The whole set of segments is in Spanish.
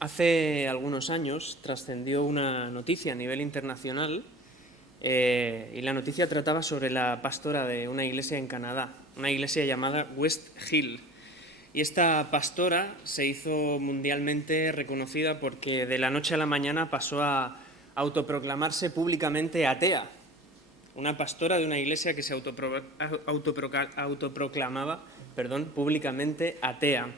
Hace algunos años trascendió una noticia a nivel internacional y la noticia trataba sobre la pastora de una iglesia en Canadá, una iglesia llamada West Hill. Y esta pastora se hizo mundialmente reconocida porque de la noche a la mañana pasó a autoproclamarse públicamente atea. Una pastora de una iglesia que se autoproclamaba públicamente atea.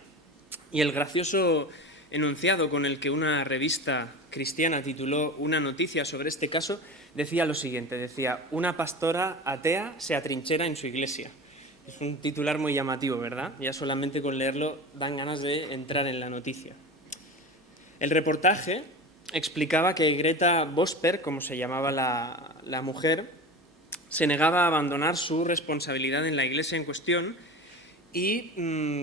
Y el gracioso enunciado con el que una revista cristiana tituló una noticia sobre este caso decía lo siguiente, decía: una pastora atea se atrinchera en su iglesia. Es un titular muy llamativo, ¿verdad? Ya solamente con leerlo dan ganas de entrar en la noticia. El reportaje explicaba que Greta Bosper, como se llamaba la mujer, se negaba a abandonar su responsabilidad en la iglesia en cuestión y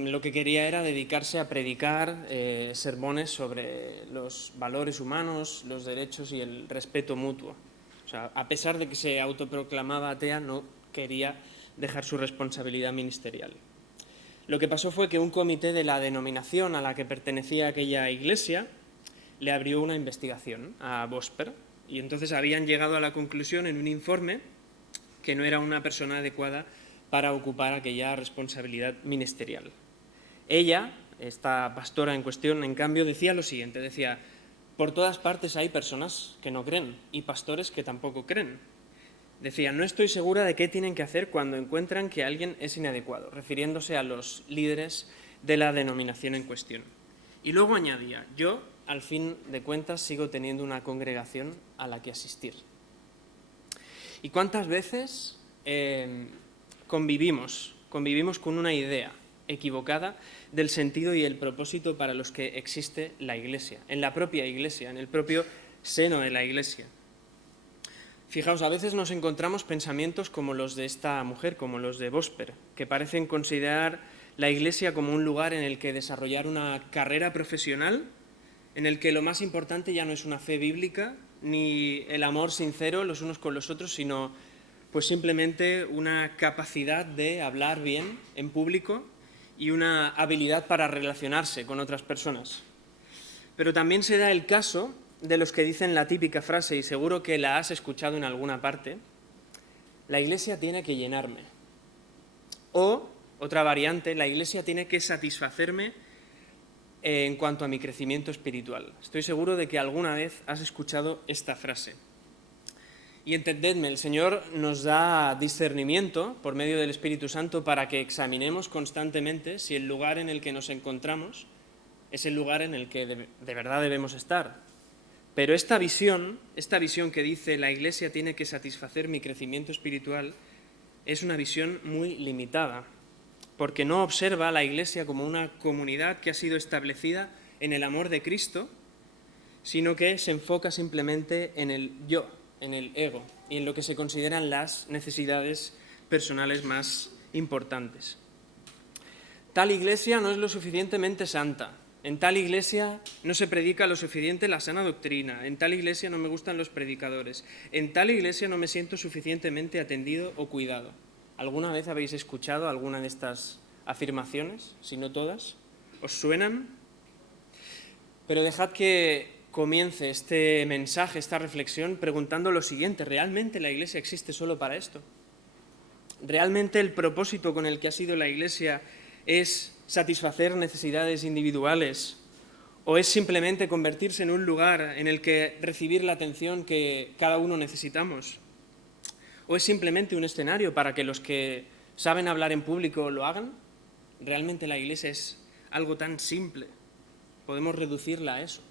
lo que quería era dedicarse a predicar sermones sobre los valores humanos, los derechos y el respeto mutuo. O sea, a pesar de que se autoproclamaba atea, no quería dejar su responsabilidad ministerial. Lo que pasó fue que un comité de la denominación a la que pertenecía aquella iglesia le abrió una investigación a Bosper y entonces habían llegado a la conclusión en un informe que no era una persona adecuada para ocupar aquella responsabilidad ministerial. Ella, esta pastora en cuestión, en cambio, decía lo siguiente, decía: por todas partes hay personas que no creen y pastores que tampoco creen. Decía: no estoy segura de qué tienen que hacer cuando encuentran que alguien es inadecuado, refiriéndose a los líderes de la denominación en cuestión. Y luego añadía: yo, al fin de cuentas, sigo teniendo una congregación a la que asistir. ¿Y cuántas veces convivimos con una idea equivocada del sentido y el propósito para los que existe la Iglesia, en la propia Iglesia, en el propio seno de la Iglesia? Fijaos, a veces nos encontramos pensamientos como los de esta mujer, como los de Bosper, que parecen considerar la Iglesia como un lugar en el que desarrollar una carrera profesional, en el que lo más importante ya no es una fe bíblica, ni el amor sincero los unos con los otros, sino pues simplemente una capacidad de hablar bien en público y una habilidad para relacionarse con otras personas. Pero también se da el caso de los que dicen la típica frase, y seguro que la has escuchado en alguna parte: la Iglesia tiene que llenarme. O, otra variante, la Iglesia tiene que satisfacerme en cuanto a mi crecimiento espiritual. Estoy seguro de que alguna vez has escuchado esta frase. Y entendedme, el Señor nos da discernimiento por medio del Espíritu Santo para que examinemos constantemente si el lugar en el que nos encontramos es el lugar en el que de verdad debemos estar. Pero esta visión que dice la Iglesia tiene que satisfacer mi crecimiento espiritual, es una visión muy limitada, porque no observa a la Iglesia como una comunidad que ha sido establecida en el amor de Cristo, sino que se enfoca simplemente en el yo, en el ego y en lo que se consideran las necesidades personales más importantes. Tal Iglesia no es lo suficientemente santa. En tal iglesia no se predica lo suficiente la sana doctrina. En tal iglesia no me gustan los predicadores. En tal iglesia no me siento suficientemente atendido o cuidado. ¿Alguna vez habéis escuchado alguna de estas afirmaciones? Si no todas. ¿Os suenan? Pero dejad que comience este mensaje, esta reflexión, preguntando lo siguiente: ¿realmente la iglesia existe solo para esto? ¿Realmente el propósito con el que ha sido la iglesia es satisfacer necesidades individuales, o es simplemente convertirse en un lugar en el que recibir la atención que cada uno necesitamos? ¿O es simplemente un escenario para que los que saben hablar en público lo hagan? ¿Realmente la Iglesia es algo tan simple? ¿Podemos reducirla a eso?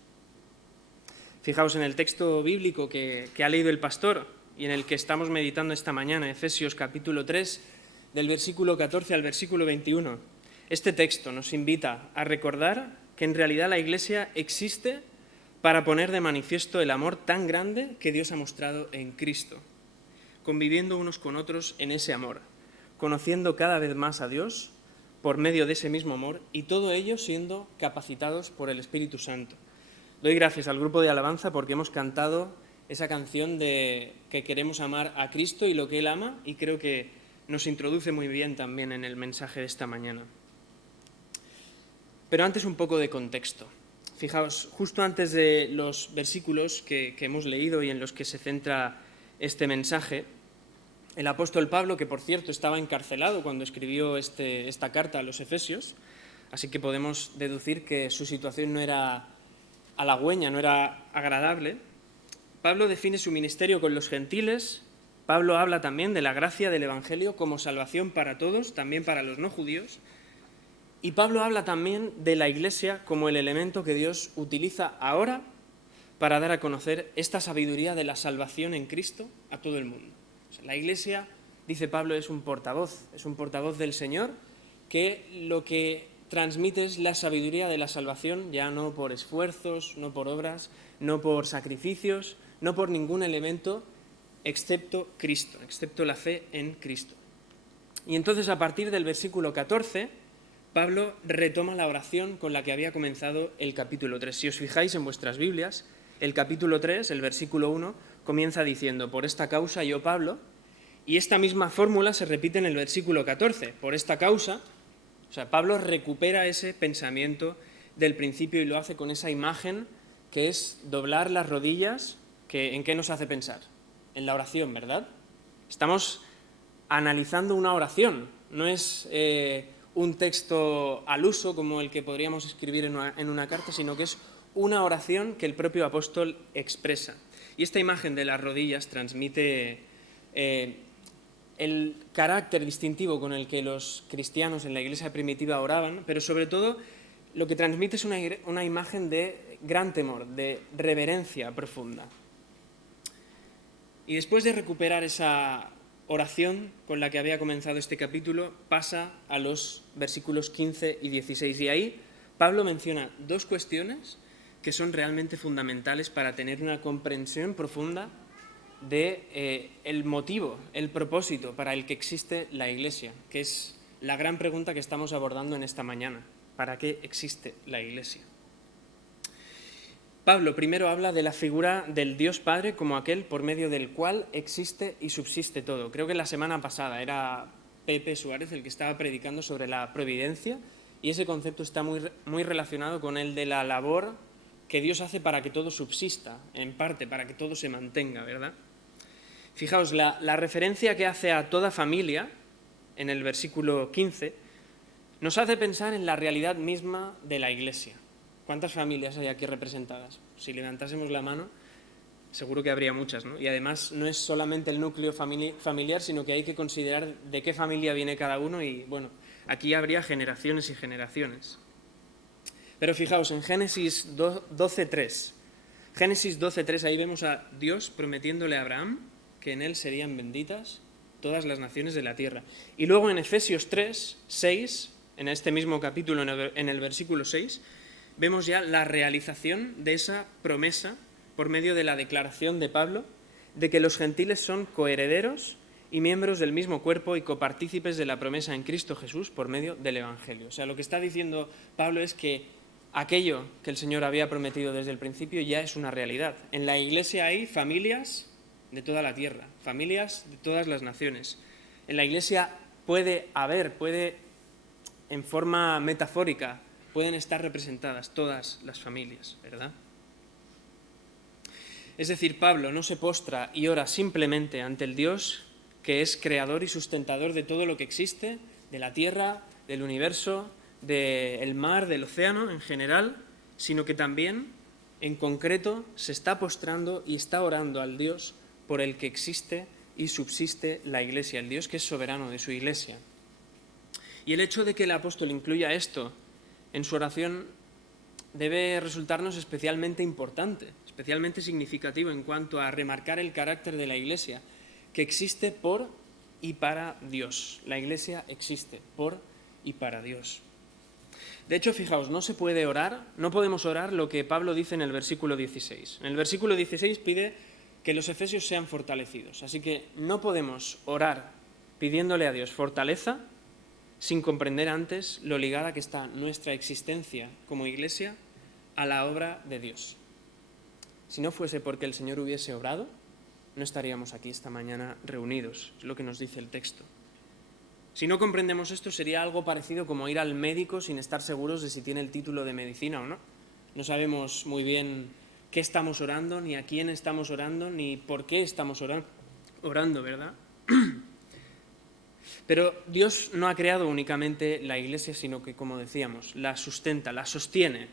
Fijaos en el texto bíblico que ha leído el pastor y en el que estamos meditando esta mañana, Efesios capítulo 3, del versículo 14 al versículo 21. Este texto nos invita a recordar que en realidad la Iglesia existe para poner de manifiesto el amor tan grande que Dios ha mostrado en Cristo, conviviendo unos con otros en ese amor, conociendo cada vez más a Dios por medio de ese mismo amor, y todo ello siendo capacitados por el Espíritu Santo. Doy gracias al grupo de alabanza porque hemos cantado esa canción de que queremos amar a Cristo y lo que Él ama, y creo que nos introduce muy bien también en el mensaje de esta mañana. Pero antes un poco de contexto. fijaos, justo antes de los versículos que hemos leído y en los que se centra este mensaje, el apóstol Pablo, que por cierto estaba encarcelado cuando escribió esta carta a los Efesios, así que podemos deducir que su situación no era halagüeña, no era agradable. Pablo define su ministerio con los gentiles. Pablo habla también de la gracia del Evangelio como salvación para todos, también para los no judíos. Y Pablo habla también de la Iglesia como el elemento que Dios utiliza ahora para dar a conocer esta sabiduría de la salvación en Cristo a todo el mundo. O sea, la Iglesia, dice Pablo, es un portavoz del Señor, que lo que transmite es la sabiduría de la salvación, ya no por esfuerzos, no por obras, no por sacrificios, no por ningún elemento, excepto Cristo, excepto la fe en Cristo. Y entonces, a partir del versículo 14, Pablo retoma la oración con la que había comenzado el capítulo 3. Si os fijáis en vuestras Biblias, el capítulo 3, el versículo 1, comienza diciendo: por esta causa yo, Pablo, y esta misma fórmula se repite en el versículo 14, por esta causa. O sea, Pablo recupera ese pensamiento del principio y lo hace con esa imagen que es doblar las rodillas, que ¿en qué nos hace pensar? En la oración, ¿verdad? Estamos analizando una oración, no es un texto al uso como el que podríamos escribir en una carta, sino que es una oración que el propio apóstol expresa. Y esta imagen de las rodillas transmite el carácter distintivo con el que los cristianos en la iglesia primitiva oraban, pero sobre todo lo que transmite es una imagen de gran temor, de reverencia profunda. Y después de recuperar esa oración con la que había comenzado este capítulo, pasa a los versículos 15 y 16. Y ahí Pablo menciona dos cuestiones que son realmente fundamentales para tener una comprensión profunda de el motivo, el propósito para el que existe la Iglesia, que es la gran pregunta que estamos abordando en esta mañana. ¿Para qué existe la Iglesia? Pablo primero habla de la figura del Dios Padre como aquel por medio del cual existe y subsiste todo. Creo que la semana pasada era Pepe Suárez el que estaba predicando sobre la providencia y ese concepto está muy relacionado con el de la labor que Dios hace para que todo subsista, en parte, para que todo se mantenga, ¿verdad? Fijaos, la referencia que hace a toda familia en el versículo 15 nos hace pensar en la realidad misma de la Iglesia. ¿Cuántas familias hay aquí representadas? Si levantásemos la mano, seguro que habría muchas, ¿no? Y además no es solamente el núcleo familiar, sino que hay que considerar de qué familia viene cada uno y, bueno, aquí habría generaciones y generaciones. Pero fijaos, en Génesis 12.3, ahí vemos a Dios prometiéndole a Abraham que en él serían benditas todas las naciones de la tierra. Y luego en Efesios 3:6, en este mismo capítulo, en el versículo 6, vemos ya la realización de esa promesa por medio de la declaración de Pablo de que los gentiles son coherederos y miembros del mismo cuerpo y copartícipes de la promesa en Cristo Jesús por medio del Evangelio. O sea, lo que está diciendo Pablo es que aquello que el Señor había prometido desde el principio ya es una realidad. En la Iglesia hay familias de toda la tierra, familias de todas las naciones. En la Iglesia puede en forma metafórica, pueden estar representadas todas las familias, ¿verdad? Es decir, Pablo no se postra y ora simplemente ante el Dios que es creador y sustentador de todo lo que existe, de la tierra, del universo, del mar, del océano en general, sino que también, en concreto, se está postrando y está orando al Dios por el que existe y subsiste la Iglesia, el Dios que es soberano de su Iglesia. Y el hecho de que el apóstol incluya esto en su oración debe resultarnos especialmente importante, especialmente significativo en cuanto a remarcar el carácter de la Iglesia, que existe por y para Dios. La Iglesia existe por y para Dios. De hecho, fijaos, no podemos orar lo que Pablo dice en el versículo 16. En el versículo 16 pide que los efesios sean fortalecidos. Así que no podemos orar pidiéndole a Dios fortaleza sin comprender antes lo ligada que está nuestra existencia como Iglesia a la obra de Dios. Si no fuese porque el Señor hubiese obrado, no estaríamos aquí esta mañana reunidos, es lo que nos dice el texto. Si no comprendemos esto, sería algo parecido como ir al médico sin estar seguros de si tiene el título de medicina o no. No sabemos muy bien qué estamos orando, ni a quién estamos orando, ni por qué estamos orando, ¿verdad? Pero Dios no ha creado únicamente la Iglesia, sino que, como decíamos, la sustenta, la sostiene.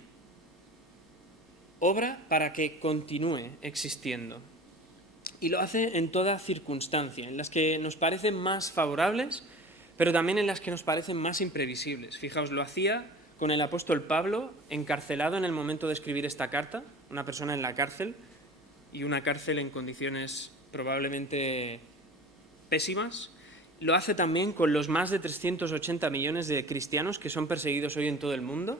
Obra para que continúe existiendo. Y lo hace en toda circunstancia, en las que nos parecen más favorables, pero también en las que nos parecen más imprevisibles. Fijaos, lo hacía con el apóstol Pablo, encarcelado en el momento de escribir esta carta, una persona en la cárcel, y una cárcel en condiciones probablemente pésimas. Lo hace también con los más de 380 millones de cristianos que son perseguidos hoy en todo el mundo.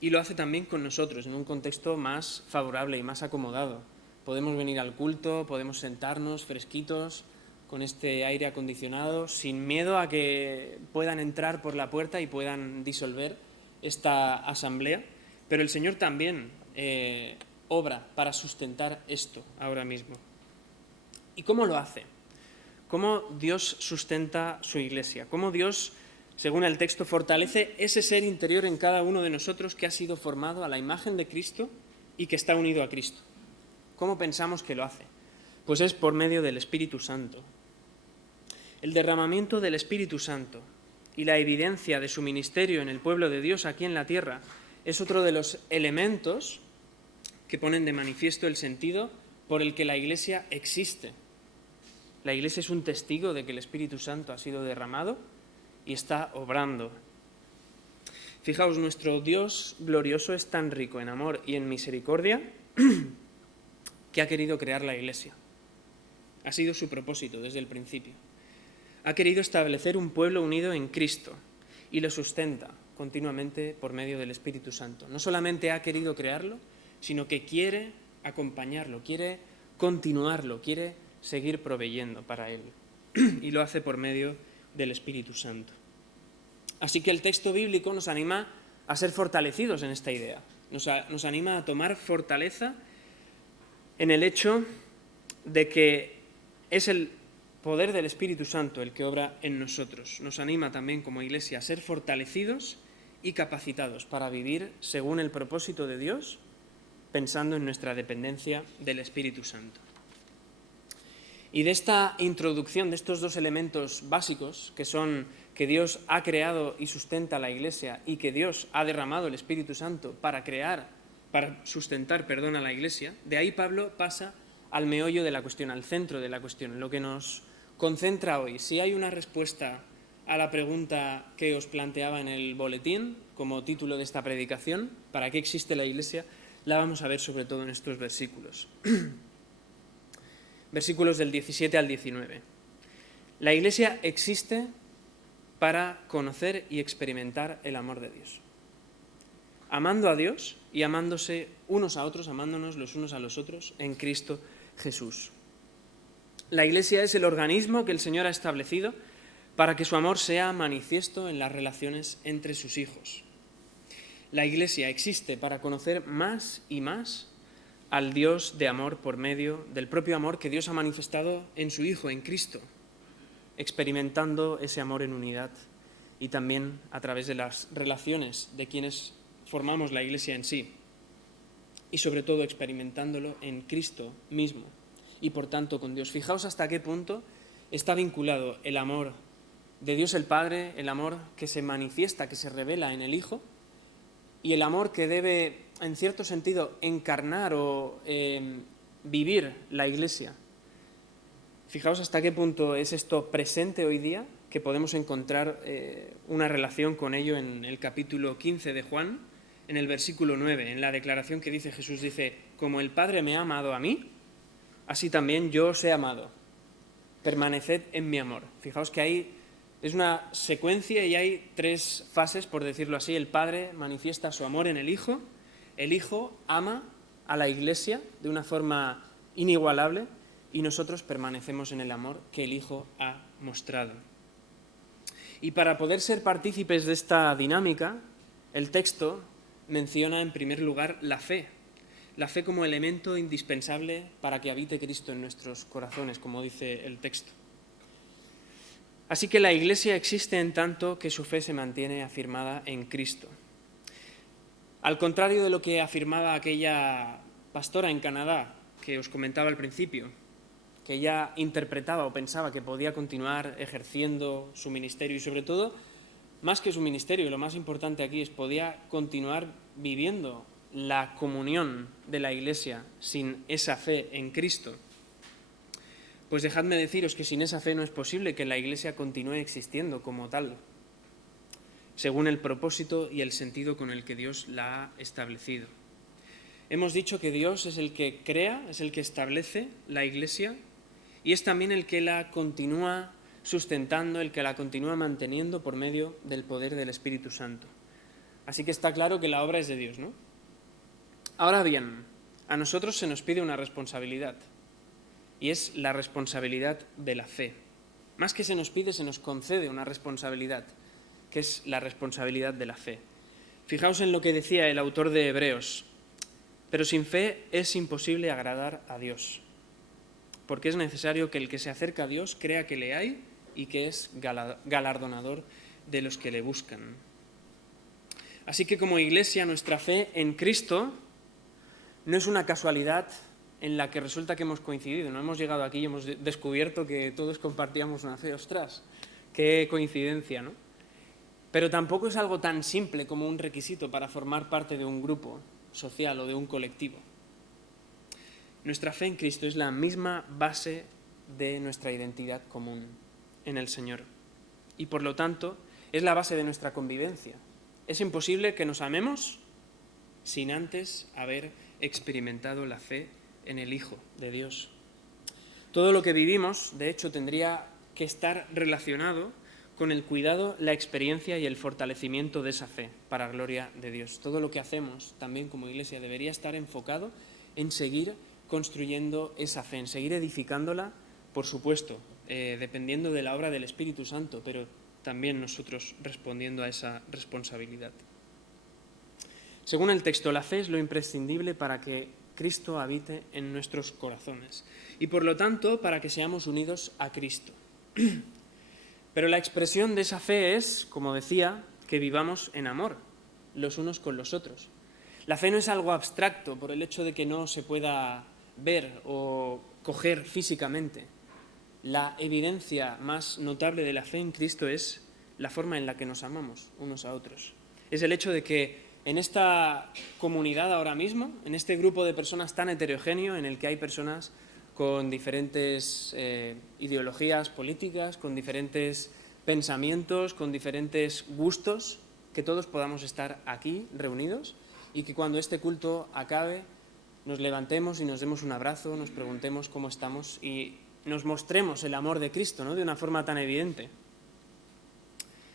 Y lo hace también con nosotros, en un contexto más favorable y más acomodado. Podemos venir al culto, podemos sentarnos fresquitos, con este aire acondicionado, sin miedo a que puedan entrar por la puerta y puedan disolver esta asamblea. Pero el Señor también obra para sustentar esto ahora mismo. ¿Y cómo lo hace? ¿Cómo Dios sustenta su Iglesia? ¿Cómo Dios, según el texto, fortalece ese ser interior en cada uno de nosotros que ha sido formado a la imagen de Cristo y que está unido a Cristo? ¿Cómo pensamos que lo hace? Pues es por medio del Espíritu Santo. El derramamiento del Espíritu Santo y la evidencia de su ministerio en el pueblo de Dios aquí en la tierra es otro de los elementos que ponen de manifiesto el sentido por el que la Iglesia existe. La Iglesia es un testigo de que el Espíritu Santo ha sido derramado y está obrando. Fijaos, nuestro Dios glorioso es tan rico en amor y en misericordia que ha querido crear la Iglesia. Ha sido su propósito desde el principio. Ha querido establecer un pueblo unido en Cristo y lo sustenta continuamente por medio del Espíritu Santo. No solamente ha querido crearlo, sino que quiere acompañarlo, quiere continuarlo, quiere seguir proveyendo para él. Y lo hace por medio del Espíritu Santo. Así que el texto bíblico nos anima a ser fortalecidos en esta idea. Nos anima a tomar fortaleza en el hecho de que es el poder del Espíritu Santo el que obra en nosotros. Nos anima también como Iglesia a ser fortalecidos y capacitados para vivir según el propósito de Dios, pensando en nuestra dependencia del Espíritu Santo. Y de esta introducción, de estos dos elementos básicos, que son que Dios ha creado y sustenta la Iglesia y que Dios ha derramado el Espíritu Santo para sustentar a la Iglesia, de ahí Pablo pasa al meollo de la cuestión, al centro de la cuestión, lo que nos concentra hoy. Si hay una respuesta a la pregunta que os planteaba en el boletín, como título de esta predicación, ¿para qué existe la Iglesia?, la vamos a ver sobre todo en estos versículos. Versículos del 17 al 19. La Iglesia existe para conocer y experimentar el amor de Dios. Amando a Dios y amándose unos a otros, amándonos los unos a los otros en Cristo Jesús. La Iglesia es el organismo que el Señor ha establecido para que su amor sea manifiesto en las relaciones entre sus hijos. La Iglesia existe para conocer más y más al Dios de amor por medio del propio amor que Dios ha manifestado en su Hijo, en Cristo, experimentando ese amor en unidad y también a través de las relaciones de quienes formamos la Iglesia en sí y sobre todo experimentándolo en Cristo mismo y por tanto con Dios. Fijaos hasta qué punto está vinculado el amor de Dios el Padre, el amor que se manifiesta, que se revela en el Hijo, y el amor que debe, en cierto sentido, encarnar o vivir la Iglesia. Fijaos hasta qué punto es esto presente hoy día, que podemos encontrar una relación con ello en el capítulo 15 de Juan, en el versículo 9, en la declaración que dice Jesús, dice, como el Padre me ha amado a mí, así también yo os he amado. Permaneced en mi amor. Fijaos que ahí es una secuencia y hay tres fases, por decirlo así. El Padre manifiesta su amor en el Hijo ama a la Iglesia de una forma inigualable y nosotros permanecemos en el amor que el Hijo ha mostrado. Y para poder ser partícipes de esta dinámica, el texto menciona en primer lugar la fe como elemento indispensable para que habite Cristo en nuestros corazones, como dice el texto. Así que la Iglesia existe en tanto que su fe se mantiene afirmada en Cristo. Al contrario de lo que afirmaba aquella pastora en Canadá, que os comentaba al principio, que ella interpretaba o pensaba que podía continuar ejerciendo su ministerio y sobre todo, más que su ministerio, y lo más importante aquí es podía continuar viviendo la comunión de la Iglesia sin esa fe en Cristo. Pues dejadme deciros que sin esa fe no es posible que la Iglesia continúe existiendo como tal, según el propósito y el sentido con el que Dios la ha establecido. Hemos dicho que Dios es el que crea, es el que establece la Iglesia y es también el que la continúa sustentando, el que la continúa manteniendo por medio del poder del Espíritu Santo. Así que está claro que la obra es de Dios, ¿no? Ahora bien, a nosotros se nos pide una responsabilidad y es la responsabilidad de la fe. Más que se nos pide, se nos concede una responsabilidad, que es la responsabilidad de la fe. Fijaos en lo que decía el autor de Hebreos: pero sin fe es imposible agradar a Dios, porque es necesario que el que se acerca a Dios crea que le hay y que es galardonador de los que le buscan. Así que como Iglesia, nuestra fe en Cristo no es una casualidad en la que resulta que hemos coincidido, no hemos llegado aquí y hemos descubierto que todos compartíamos una fe. ¡Ostras! ¡Qué coincidencia!, ¿no? Pero tampoco es algo tan simple como un requisito para formar parte de un grupo social o de un colectivo. Nuestra fe en Cristo es la misma base de nuestra identidad común en el Señor y por lo tanto es la base de nuestra convivencia. Es imposible que nos amemos sin antes haber experimentado la fe en el Hijo de Dios. Todo lo que vivimos, de hecho, tendría que estar relacionado con el cuidado, la experiencia y el fortalecimiento de esa fe para gloria de Dios. Todo lo que hacemos también como Iglesia debería estar enfocado en seguir construyendo esa fe, en seguir edificándola, por supuesto, dependiendo de la obra del Espíritu Santo, pero también nosotros respondiendo a esa responsabilidad. Según el texto, la fe es lo imprescindible para que Cristo habite en nuestros corazones y, por lo tanto, para que seamos unidos a Cristo. Pero la expresión de esa fe es, como decía, que vivamos en amor los unos con los otros. La fe no es algo abstracto por el hecho de que no se pueda ver o coger físicamente. La evidencia más notable de la fe en Cristo es la forma en la que nos amamos unos a otros. Es el hecho de que en esta comunidad ahora mismo, en este grupo de personas tan heterogéneo en el que hay personas con diferentes ideologías políticas, con diferentes pensamientos, con diferentes gustos, que todos podamos estar aquí reunidos y que cuando este culto acabe nos levantemos y nos demos un abrazo, nos preguntemos cómo estamos y nos mostremos el amor de Cristo, ¿no?, de una forma tan evidente.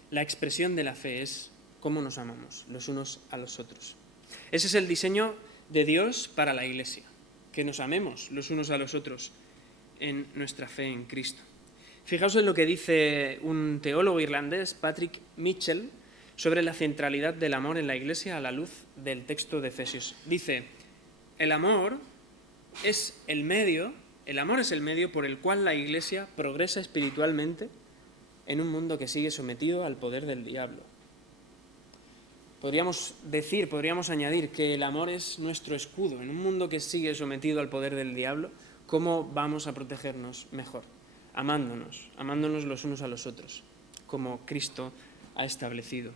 La expresión de la fe es cómo nos amamos los unos a los otros. Ese es el diseño de Dios para la Iglesia, que nos amemos los unos a los otros en nuestra fe en Cristo. Fijaos en lo que dice un teólogo irlandés, Patrick Mitchell, sobre la centralidad del amor en la Iglesia a la luz del texto de Efesios. Dice: el amor es el medio por el cual la Iglesia progresa espiritualmente en un mundo que sigue sometido al poder del diablo. Podríamos añadir que el amor es nuestro escudo. En un mundo que sigue sometido al poder del diablo, ¿cómo vamos a protegernos mejor? Amándonos los unos a los otros, como Cristo ha establecido.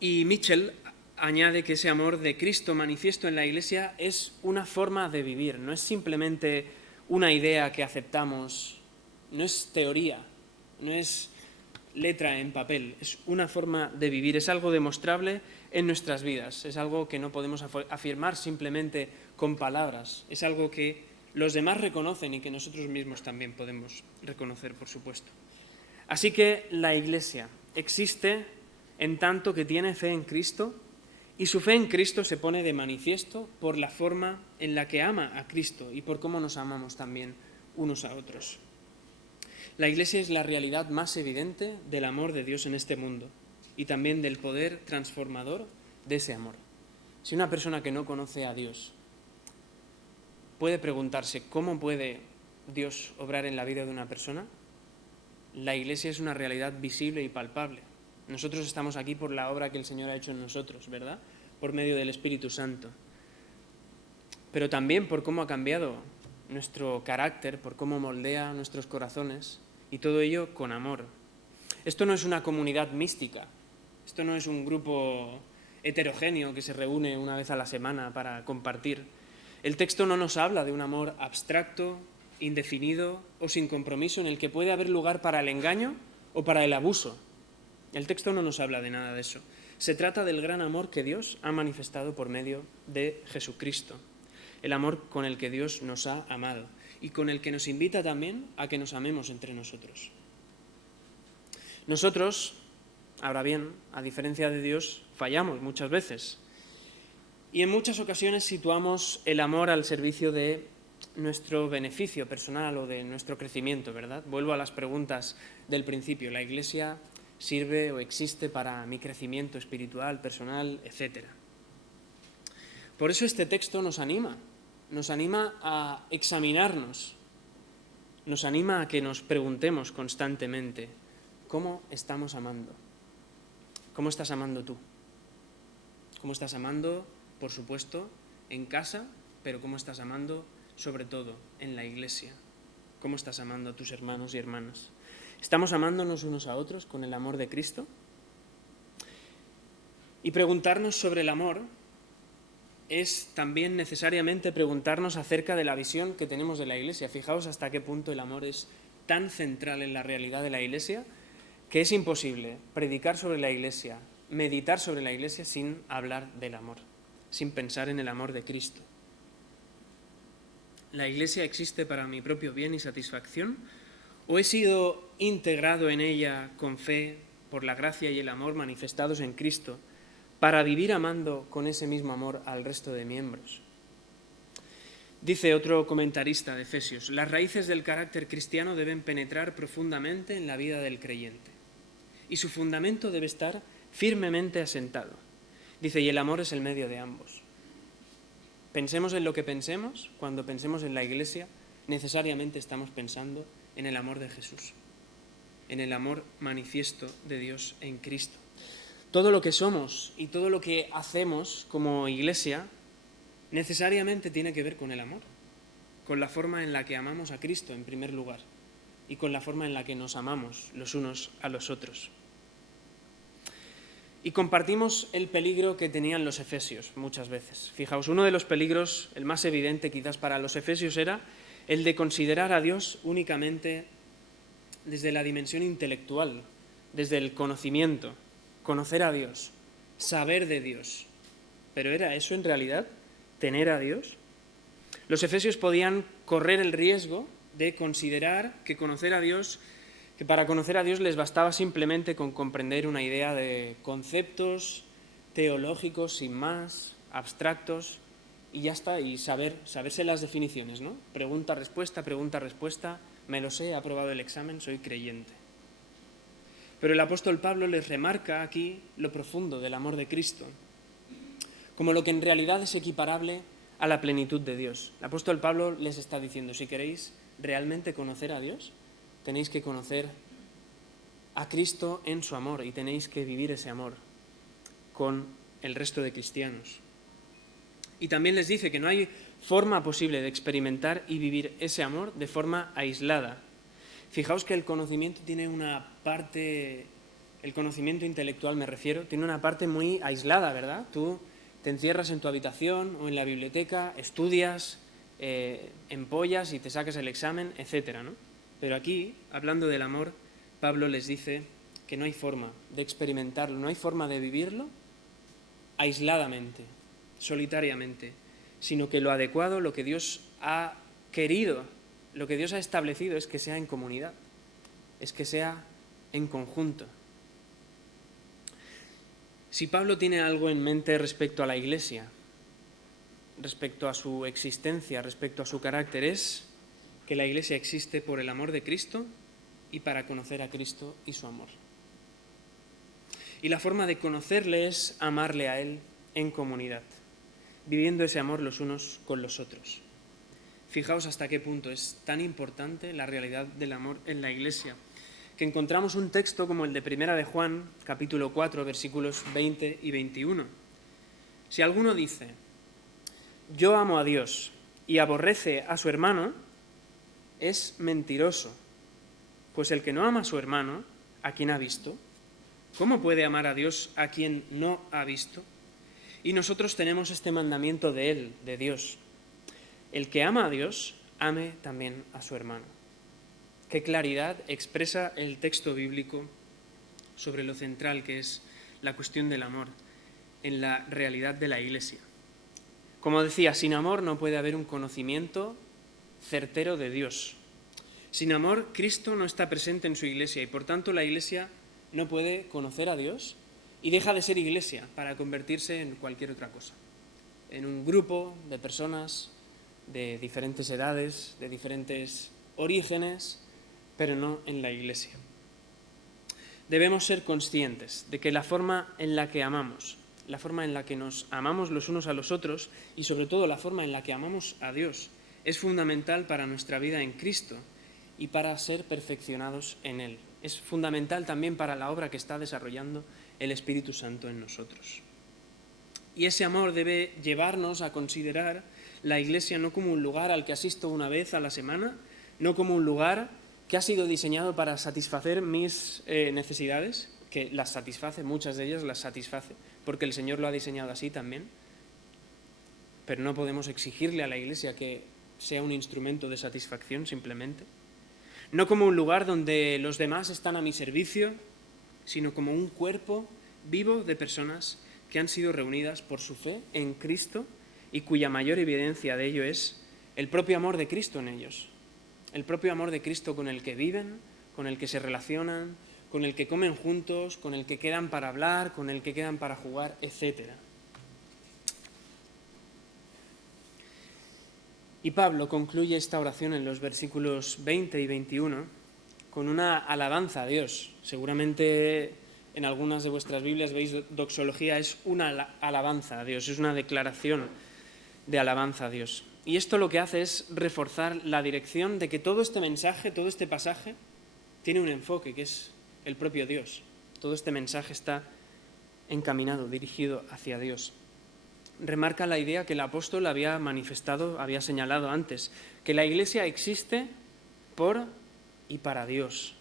Y Mitchell añade que ese amor de Cristo manifiesto en la Iglesia es una forma de vivir, no es simplemente una idea que aceptamos, no es teoría, no es letra en papel, es una forma de vivir, es algo demostrable en nuestras vidas, es algo que no podemos afirmar simplemente con palabras, es algo que los demás reconocen y que nosotros mismos también podemos reconocer, por supuesto. Así que la Iglesia existe en tanto que tiene fe en Cristo y su fe en Cristo se pone de manifiesto por la forma en la que ama a Cristo y por cómo nos amamos también unos a otros. La Iglesia es la realidad más evidente del amor de Dios en este mundo y también del poder transformador de ese amor. Si una persona que no conoce a Dios puede preguntarse cómo puede Dios obrar en la vida de una persona, la Iglesia es una realidad visible y palpable. Nosotros estamos aquí por la obra que el Señor ha hecho en nosotros, ¿verdad? por medio del Espíritu Santo, pero también por cómo ha cambiado nuestro carácter, por cómo moldea nuestros corazones, y todo ello con amor. Esto no es una comunidad mística, esto no es un grupo heterogéneo que se reúne una vez a la semana para compartir. El texto no nos habla de un amor abstracto, indefinido o sin compromiso en el que puede haber lugar para el engaño o para el abuso. El texto no nos habla de nada de eso. Se trata del gran amor que Dios ha manifestado por medio de Jesucristo, el amor con el que Dios nos ha amado y con el que nos invita también a que nos amemos entre nosotros. Nosotros, ahora bien, a diferencia de Dios, fallamos muchas veces y en muchas ocasiones situamos el amor al servicio de nuestro beneficio personal o de nuestro crecimiento, ¿verdad? Vuelvo a las preguntas del principio. ¿La Iglesia sirve o existe para mi crecimiento espiritual, personal, etcétera? Por eso este texto nos anima a examinarnos, nos anima a que nos preguntemos constantemente, ¿cómo estamos amando? ¿Cómo estás amando tú? ¿Cómo estás amando, por supuesto, en casa, pero cómo estás amando, sobre todo, en la Iglesia? ¿Cómo estás amando a tus hermanos y hermanas? ¿Estamos amándonos unos a otros con el amor de Cristo? Y preguntarnos sobre el amor es también necesariamente preguntarnos acerca de la visión que tenemos de la Iglesia. Fijaos hasta qué punto el amor es tan central en la realidad de la Iglesia que es imposible predicar sobre la Iglesia, meditar sobre la Iglesia sin hablar del amor, sin pensar en el amor de Cristo. ¿La Iglesia existe para mi propio bien y satisfacción? ¿O he sido integrado en ella con fe por la gracia y el amor manifestados en Cristo para vivir amando con ese mismo amor al resto de miembros? Dice otro comentarista de Efesios, las raíces del carácter cristiano deben penetrar profundamente en la vida del creyente y su fundamento debe estar firmemente asentado. Dice, y el amor es el medio de ambos. Pensemos en lo que pensemos, cuando pensemos en la Iglesia, necesariamente estamos pensando en el amor de Jesús, en el amor manifiesto de Dios en Cristo. Todo lo que somos y todo lo que hacemos como Iglesia necesariamente tiene que ver con el amor, con la forma en la que amamos a Cristo en primer lugar y con la forma en la que nos amamos los unos a los otros. Y compartimos el peligro que tenían los efesios muchas veces. Fijaos, uno de los peligros, el más evidente quizás para los efesios, era el de considerar a Dios únicamente desde la dimensión intelectual, desde el conocimiento, conocer a Dios, saber de Dios. ¿Pero era eso en realidad, tener a Dios? Los efesios podían correr el riesgo de considerar que para conocer a Dios les bastaba simplemente con comprender una idea de conceptos teológicos sin más, abstractos, y ya está, y saberse las definiciones, ¿no? Pregunta, respuesta, me lo sé, he aprobado el examen, soy creyente. Pero el apóstol Pablo les remarca aquí lo profundo del amor de Cristo, como lo que en realidad es equiparable a la plenitud de Dios. El apóstol Pablo les está diciendo, si queréis realmente conocer a Dios, tenéis que conocer a Cristo en su amor y tenéis que vivir ese amor con el resto de cristianos. Y también les dice que no hay forma posible de experimentar y vivir ese amor de forma aislada. Fijaos que el conocimiento tiene una parte, el conocimiento intelectual me refiero, tiene una parte muy aislada, ¿verdad? Tú te encierras en tu habitación o en la biblioteca, estudias, empollas y te sacas el examen, etcétera, ¿no? Pero aquí, hablando del amor, Pablo les dice que no hay forma de experimentarlo, no hay forma de vivirlo aisladamente, solitariamente, sino que lo adecuado, lo que Dios ha querido, lo que Dios ha establecido es que sea en comunidad, es que sea en conjunto. Si Pablo tiene algo en mente respecto a la Iglesia, respecto a su existencia, respecto a su carácter, es que la Iglesia existe por el amor de Cristo y para conocer a Cristo y su amor. Y la forma de conocerle es amarle a Él en comunidad, viviendo ese amor los unos con los otros. Fijaos hasta qué punto es tan importante la realidad del amor en la Iglesia, que encontramos un texto como el de 1 de Juan, capítulo 4, versículos 20 y 21. Si alguno dice, yo amo a Dios y aborrece a su hermano, es mentiroso, pues el que no ama a su hermano, ¿a quien ha visto? ¿Cómo puede amar a Dios a quien no ha visto? Y nosotros tenemos este mandamiento de Él, de Dios. El que ama a Dios, ame también a su hermano. Qué claridad expresa el texto bíblico sobre lo central que es la cuestión del amor en la realidad de la Iglesia. Como decía, sin amor no puede haber un conocimiento certero de Dios. Sin amor, Cristo no está presente en su Iglesia y por tanto la Iglesia no puede conocer a Dios y deja de ser Iglesia para convertirse en cualquier otra cosa. En un grupo de personas de diferentes edades, de diferentes orígenes, pero no en la Iglesia. Debemos ser conscientes de que la forma en la que amamos, la forma en la que nos amamos los unos a los otros y sobre todo la forma en la que amamos a Dios es fundamental para nuestra vida en Cristo y para ser perfeccionados en Él. Es fundamental también para la obra que está desarrollando el Espíritu Santo en nosotros. Y ese amor debe llevarnos a considerar la Iglesia no como un lugar al que asisto una vez a la semana, no como un lugar que ha sido diseñado para satisfacer mis necesidades, que las satisface, muchas de ellas las satisface, porque el Señor lo ha diseñado así también, pero no podemos exigirle a la Iglesia que sea un instrumento de satisfacción simplemente. No como un lugar donde los demás están a mi servicio, sino como un cuerpo vivo de personas que han sido reunidas por su fe en Cristo y cuya mayor evidencia de ello es el propio amor de Cristo en ellos. El propio amor de Cristo con el que viven, con el que se relacionan, con el que comen juntos, con el que quedan para hablar, con el que quedan para jugar, etc. Y Pablo concluye esta oración en los versículos 20 y 21 con una alabanza a Dios. Seguramente en algunas de vuestras Biblias veis doxología, es una alabanza a Dios, es una declaración de alabanza a Dios. Y esto lo que hace es reforzar la dirección de que todo este mensaje, todo este pasaje, tiene un enfoque que es el propio Dios. Todo este mensaje está encaminado, dirigido hacia Dios. Remarca la idea que el apóstol había manifestado, había señalado antes, que la Iglesia existe por y para Dios,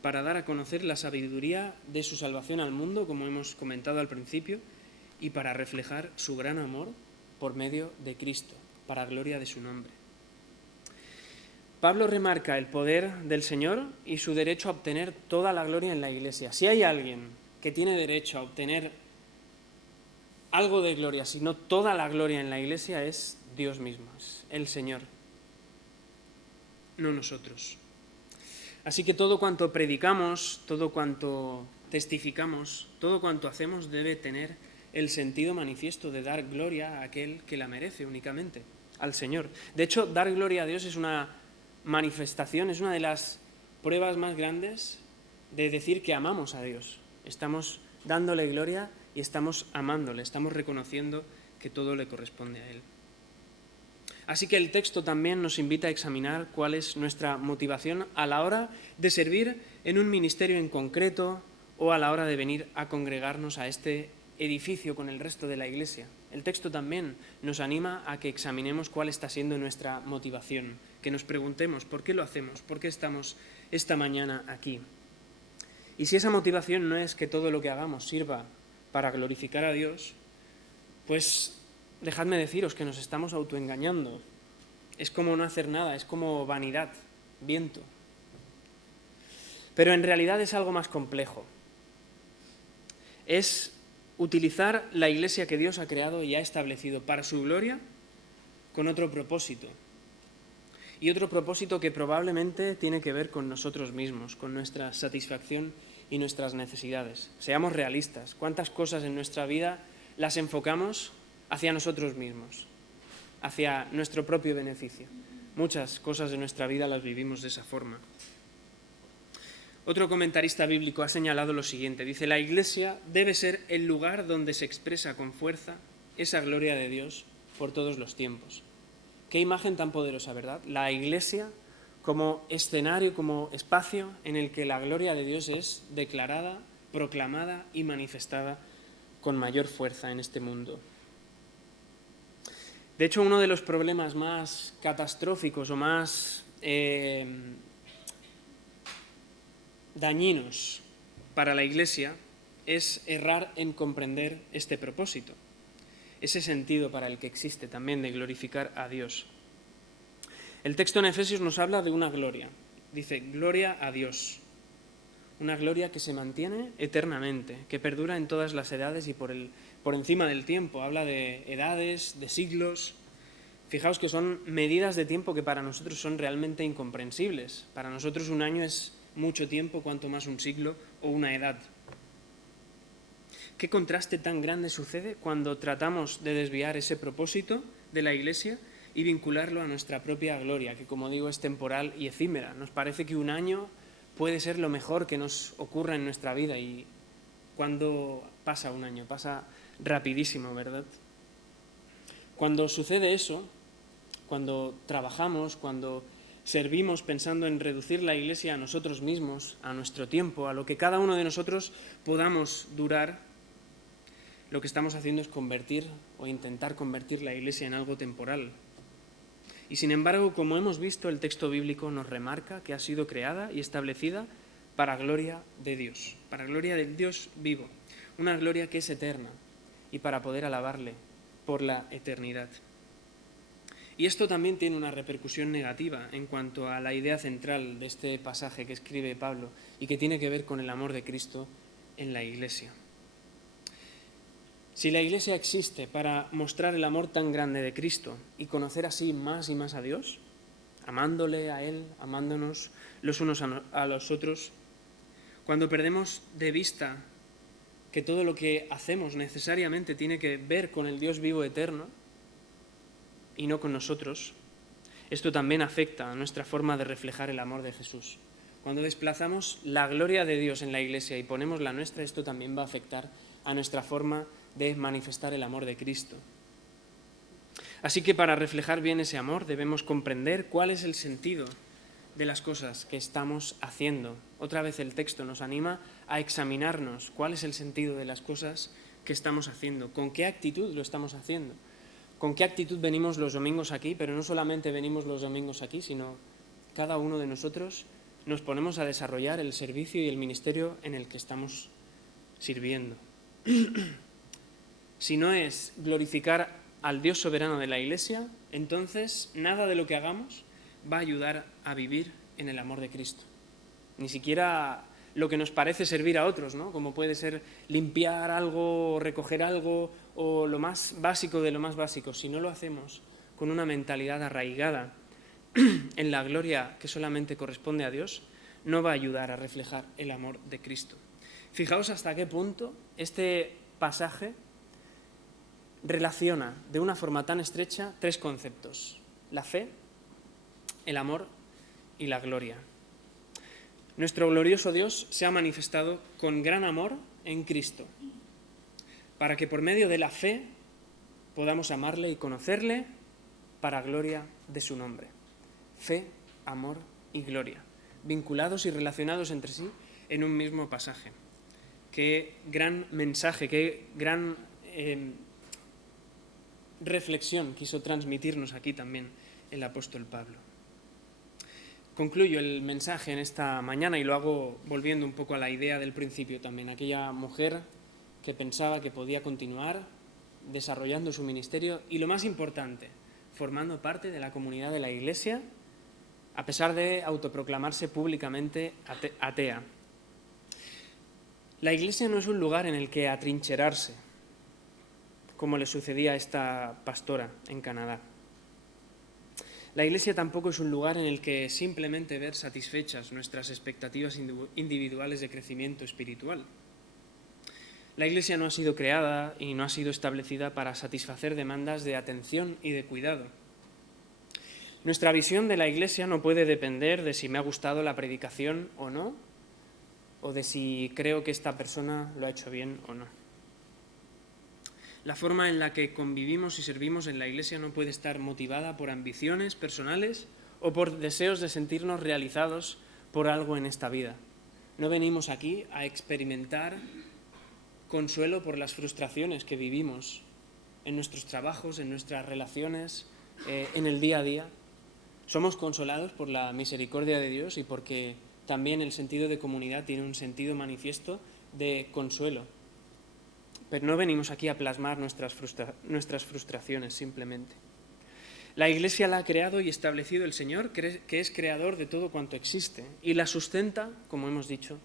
para dar a conocer la sabiduría de su salvación al mundo, como hemos comentado al principio, y para reflejar su gran amor por medio de Cristo, para gloria de su nombre. Pablo remarca el poder del Señor y su derecho a obtener toda la gloria en la Iglesia. Si hay alguien que tiene derecho a obtener algo de gloria, si no toda la gloria en la Iglesia, es Dios mismo, es el Señor, no nosotros. Así que todo cuanto predicamos, todo cuanto testificamos, todo cuanto hacemos debe tener el sentido manifiesto de dar gloria a aquel que la merece únicamente, al Señor. De hecho, dar gloria a Dios es una manifestación, es una de las pruebas más grandes de decir que amamos a Dios. Estamos dándole gloria y estamos amándole, estamos reconociendo que todo le corresponde a Él. Así que el texto también nos invita a examinar cuál es nuestra motivación a la hora de servir en un ministerio en concreto o a la hora de venir a congregarnos a este edificio con el resto de la Iglesia. El texto también nos anima a que examinemos cuál está siendo nuestra motivación, que nos preguntemos por qué lo hacemos, por qué estamos esta mañana aquí. Y si esa motivación no es que todo lo que hagamos sirva para glorificar a Dios, pues dejadme deciros que nos estamos autoengañando. Es como no hacer nada, es como vanidad, viento. Pero en realidad es algo más complejo. Es utilizar la Iglesia que Dios ha creado y ha establecido para su gloria con otro propósito. Y otro propósito que probablemente tiene que ver con nosotros mismos, con nuestra satisfacción y nuestras necesidades. Seamos realistas. ¿Cuántas cosas en nuestra vida las enfocamos hacia nosotros mismos, hacia nuestro propio beneficio? Muchas cosas de nuestra vida las vivimos de esa forma. Otro comentarista bíblico ha señalado lo siguiente, dice: la Iglesia debe ser el lugar donde se expresa con fuerza esa gloria de Dios por todos los tiempos. Qué imagen tan poderosa, ¿verdad? La Iglesia como escenario, como espacio en el que la gloria de Dios es declarada, proclamada y manifestada con mayor fuerza en este mundo. De hecho, uno de los problemas más catastróficos o más dañinos para la Iglesia es errar en comprender este propósito, ese sentido para el que existe también de glorificar a Dios. El texto en Efesios nos habla de una gloria. Dice, gloria a Dios. Una gloria que se mantiene eternamente, que perdura en todas las edades y por encima del tiempo. Habla de edades, de siglos. Fijaos que son medidas de tiempo que para nosotros son realmente incomprensibles. Para nosotros un año es mucho tiempo, cuanto más un siglo o una edad. ¿Qué contraste tan grande sucede cuando tratamos de desviar ese propósito de la Iglesia y vincularlo a nuestra propia gloria, que como digo es temporal y efímera? Nos parece que un año puede ser lo mejor que nos ocurra en nuestra vida y cuando pasa un año, pasa rapidísimo, ¿verdad? Cuando sucede eso, cuando trabajamos, cuando servimos pensando en reducir la Iglesia a nosotros mismos, a nuestro tiempo, a lo que cada uno de nosotros podamos durar, lo que estamos haciendo es convertir o intentar convertir la Iglesia en algo temporal. Y sin embargo, como hemos visto, el texto bíblico nos remarca que ha sido creada y establecida para gloria de Dios, para gloria del Dios vivo, una gloria que es eterna y para poder alabarle por la eternidad. Y esto también tiene una repercusión negativa en cuanto a la idea central de este pasaje que escribe Pablo y que tiene que ver con el amor de Cristo en la Iglesia. Si la Iglesia existe para mostrar el amor tan grande de Cristo y conocer así más y más a Dios, amándole a Él, amándonos los unos a los otros, cuando perdemos de vista que todo lo que hacemos necesariamente tiene que ver con el Dios vivo eterno y no con nosotros, esto también afecta a nuestra forma de reflejar el amor de Jesús. Cuando desplazamos la gloria de Dios en la Iglesia y ponemos la nuestra, esto también va a afectar a nuestra forma de manifestar el amor de Cristo. Así que para reflejar bien ese amor debemos comprender cuál es el sentido de las cosas que estamos haciendo. Otra vez el texto nos anima a examinarnos cuál es el sentido de las cosas que estamos haciendo, con qué actitud lo estamos haciendo, con qué actitud venimos los domingos aquí, pero no solamente venimos los domingos aquí, sino cada uno de nosotros nos ponemos a desarrollar el servicio y el ministerio en el que estamos sirviendo. Si no es glorificar al Dios soberano de la Iglesia, entonces nada de lo que hagamos va a ayudar a vivir en el amor de Cristo. Ni siquiera lo que nos parece servir a otros, ¿no? Como puede ser limpiar algo, o recoger algo, o lo más básico de lo más básico. Si no lo hacemos con una mentalidad arraigada en la gloria que solamente corresponde a Dios, no va a ayudar a reflejar el amor de Cristo. Fijaos hasta qué punto este pasaje relaciona de una forma tan estrecha tres conceptos: la fe, el amor y la gloria. Nuestro glorioso Dios se ha manifestado con gran amor en Cristo, para que por medio de la fe podamos amarle y conocerle para gloria de su nombre. Fe, amor y gloria, vinculados y relacionados entre sí en un mismo pasaje. Qué gran mensaje, qué gran reflexión quiso transmitirnos aquí también el apóstol Pablo. Concluyo el mensaje en esta mañana y lo hago volviendo un poco a la idea del principio también. Aquella mujer que pensaba que podía continuar desarrollando su ministerio y, lo más importante, formando parte de la comunidad de la Iglesia, a pesar de autoproclamarse públicamente atea. La Iglesia no es un lugar en el que atrincherarse, como le sucedía a esta pastora en Canadá. La Iglesia tampoco es un lugar en el que simplemente ver satisfechas nuestras expectativas individuales de crecimiento espiritual. La Iglesia no ha sido creada y no ha sido establecida para satisfacer demandas de atención y de cuidado. Nuestra visión de la Iglesia no puede depender de si me ha gustado la predicación o no, o de si creo que esta persona lo ha hecho bien o no. La forma en la que convivimos y servimos en la Iglesia no puede estar motivada por ambiciones personales o por deseos de sentirnos realizados por algo en esta vida. No venimos aquí a experimentar consuelo por las frustraciones que vivimos en nuestros trabajos, en nuestras relaciones, en el día a día. Somos consolados por la misericordia de Dios y porque también el sentido de comunidad tiene un sentido manifiesto de consuelo. Pero no venimos aquí a plasmar nuestras frustraciones simplemente. La Iglesia la ha creado y establecido el Señor, que es creador de todo cuanto existe, y la sustenta, como hemos dicho,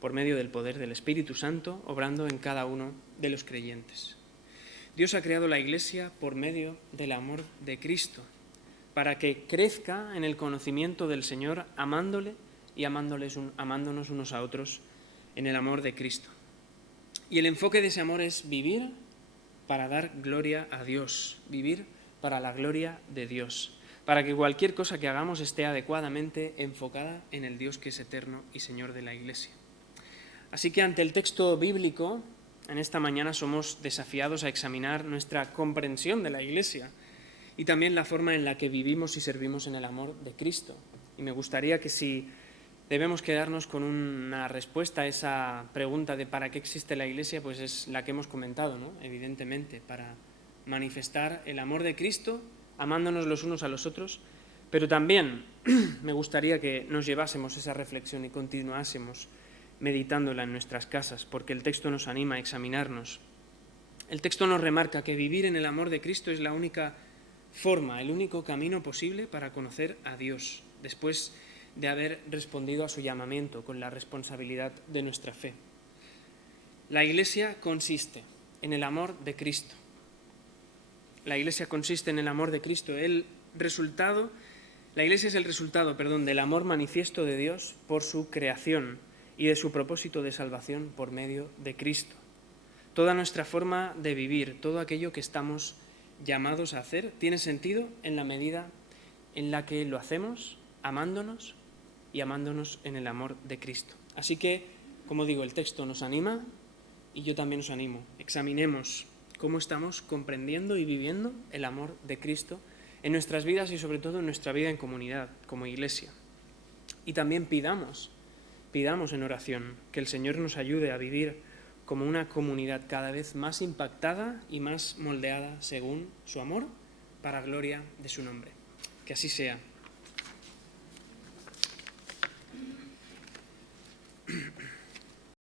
por medio del poder del Espíritu Santo, obrando en cada uno de los creyentes. Dios ha creado la Iglesia por medio del amor de Cristo, para que crezca en el conocimiento del Señor, amándole y amándonos unos a otros en el amor de Cristo. Y el enfoque de ese amor es vivir para dar gloria a Dios, vivir para la gloria de Dios, para que cualquier cosa que hagamos esté adecuadamente enfocada en el Dios que es eterno y Señor de la Iglesia. Así que ante el texto bíblico, en esta mañana somos desafiados a examinar nuestra comprensión de la Iglesia y también la forma en la que vivimos y servimos en el amor de Cristo. Y me gustaría que si debemos quedarnos con una respuesta a esa pregunta de ¿para qué existe la Iglesia? Pues es la que hemos comentado, ¿no? Evidentemente, para manifestar el amor de Cristo, amándonos los unos a los otros, pero también me gustaría que nos llevásemos esa reflexión y continuásemos meditándola en nuestras casas, porque el texto nos anima a examinarnos. El texto nos remarca que vivir en el amor de Cristo es la única forma, el único camino posible para conocer a Dios, después de haber respondido a su llamamiento con la responsabilidad de nuestra fe. La Iglesia consiste en el amor de Cristo. La Iglesia consiste en el amor de Cristo. La Iglesia es el resultado, del amor manifiesto de Dios por su creación y de su propósito de salvación por medio de Cristo. Toda nuestra forma de vivir, todo aquello que estamos llamados a hacer, tiene sentido en la medida en la que lo hacemos amándonos y amándonos en el amor de Cristo. Así que, como digo, el texto nos anima y yo también os animo. Examinemos cómo estamos comprendiendo y viviendo el amor de Cristo en nuestras vidas y sobre todo en nuestra vida en comunidad, como Iglesia. Y también pidamos en oración que el Señor nos ayude a vivir como una comunidad cada vez más impactada y más moldeada según su amor, para gloria de su nombre. Que así sea.